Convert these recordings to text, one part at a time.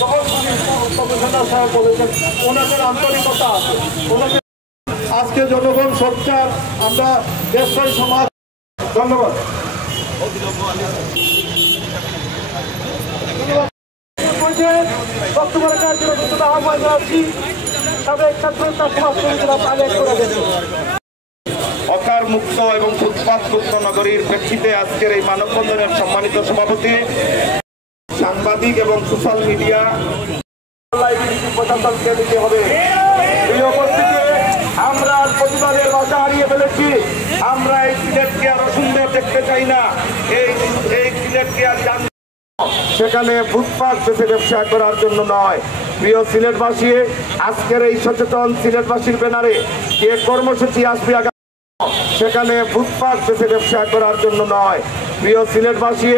যখন কমিশনার সাহেব বলেছেন ওনাদের আন্তরিকতা আছে, ওনাদের আজকে জনগণ সোচ্চার, আমরা দেশবাসী সমাজ। ধন্যবাদ। বক্তব্য রাখার জন্য আহ্বান জানাচ্ছি সাবেক ছাত্রতা সমাজ কমিটিরা পালন করে গেছে। হকার মুক্ত এবং ফুটপাত মুক্ত নগরীর প্রেক্ষিতে আজকের এই মানববন্ধনের সম্মানিত সভাপতি, সাংবাদিক এবং সোশ্যাল মিডিয়া প্রশাসনকে দিতে হবে। এই উপস্থিতি আমরা প্রতিবাদের ভাষা হারিয়ে ফেলেছি। আমরা এই সিলেটকে আরো সুন্দর দেখতে চাই না। এই সিলেটকে আর সেখানে ফুটপাত বেঁচে ব্যবসা করার জন্য নয়। প্রিয় সিলেটবাসী, আজকের এই সচেতন সিলেটবাসীর ব্যানারে যে কর্মসূচি আসবে সেখানে ফুটপাত বেঁচে ব্যবসা করার জন্য নয়। প্রিয় সিলেটবাসী,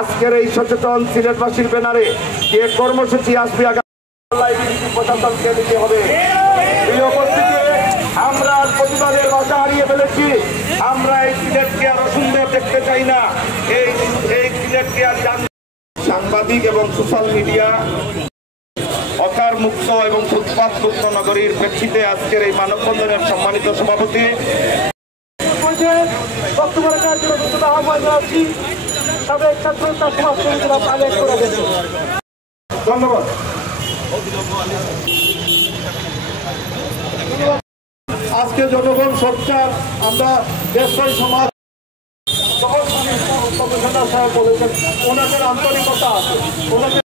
আজকের এই সচেতন সিলেটবাসীর ব্যানারে যে কর্মসূচি আসবে প্রশাসনকে দিতে হবে। এই উপস্থিতি আমরা প্রতিবাদের ভাষা হারিয়ে ফেলেছি। আমরা এই সিলেটকে আরো সুন্দর দেখতে চাই না। এই সিলেটকে আর সাংবাদিক এবং সোশ্যাল মিডিয়া হকার মুক্ত এবং ফুটপাত মুক্ত নগরীর প্রেক্ষিতে আজকের এই মানববন্ধনের সম্মানিত সভাপতি, বক্তব্য রাখার জন্য আহ্বান জানাচ্ছি সাবেক ছাত্রতা সমাজ কমিটিরা পালন করে গেছে। ধন্যবাদ। আজকে জনগণ সোচ্চার, আমরা দেশবাসী সমাজ। যখন কমিশনার সাহেব বলেছেন ওনাদের আন্তরিকতা আছে, ওনাদের